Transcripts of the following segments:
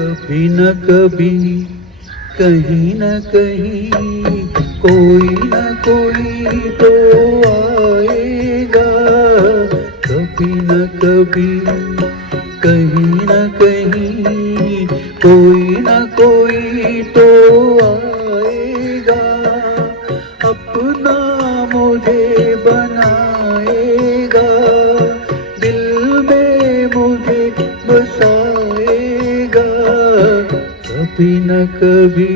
कभी न कभी कहीं न कहीं कोई न कोई तो आएगा। कभी न कभी कहीं न कहीं कोई न कोई तो आएगा। अपना मुझे बनाएगा, दिल में मुझे बसाएगा। कभी न कभी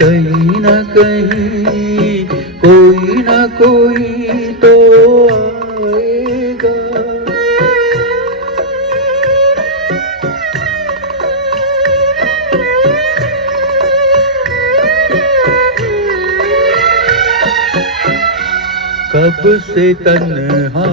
कहीं न कहीं कोई न कोई तो आएगा। कब से तन्हा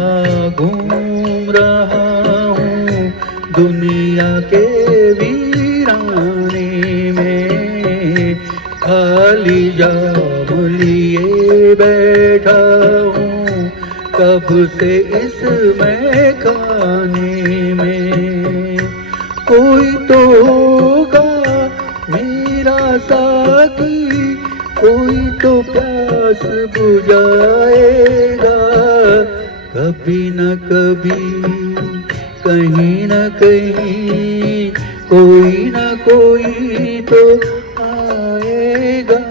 घूम रहा हूँ दुनिया के वीराने में। खाली जाम लिए बैठा हूँ कब से इस मैखाने में। कोई तो होगा मेरा साथी, कोई तो प्यास बुझाएगा। कभी न कभी कहीं न कहीं कोई न कोई तो आएगा।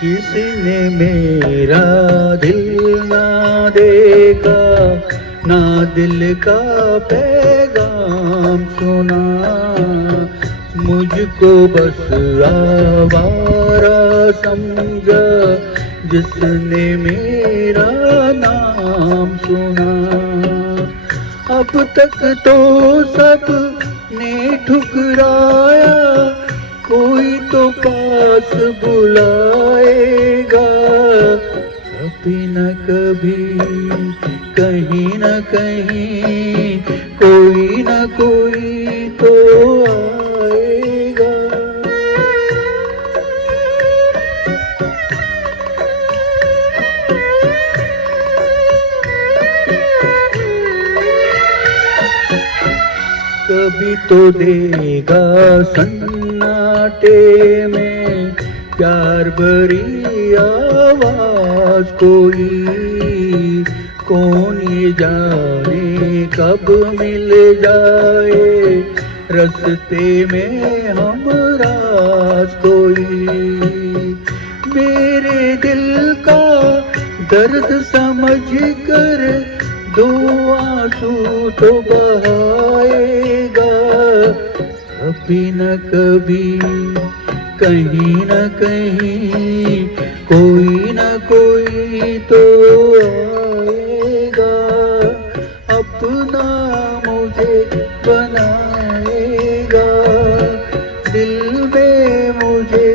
किसी ने मेरा दिल ना देखा, ना दिल का पैगाम सुना। मुझको बस आवारा समझा जिसने मेरा नाम सुना। अब तक तो सब ने ठुकराया, कोई तो पास बुलाएगा। कभी न कभी कहीं न कहीं कोई न कोई तो आएगा। कभी तो देगा सन्नाटे में प्यार भरी आवाज कोई। कौन ये जाने कब मिल जाए रास्ते में हम राज कोई। मेरे दिल का दर्द समझ कर दो आंसू तो बहाएगा। कभी न कभी कहीं न कहीं कोई न कोई तो आएगा। अपना मुझे बनाएगा, दिल में मुझे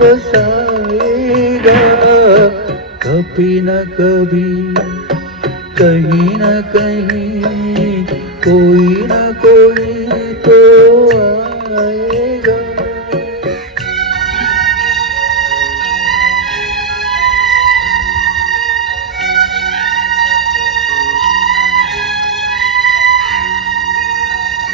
बसाएगा। कभी न कभी कहीं न कहीं कोई न कोई तो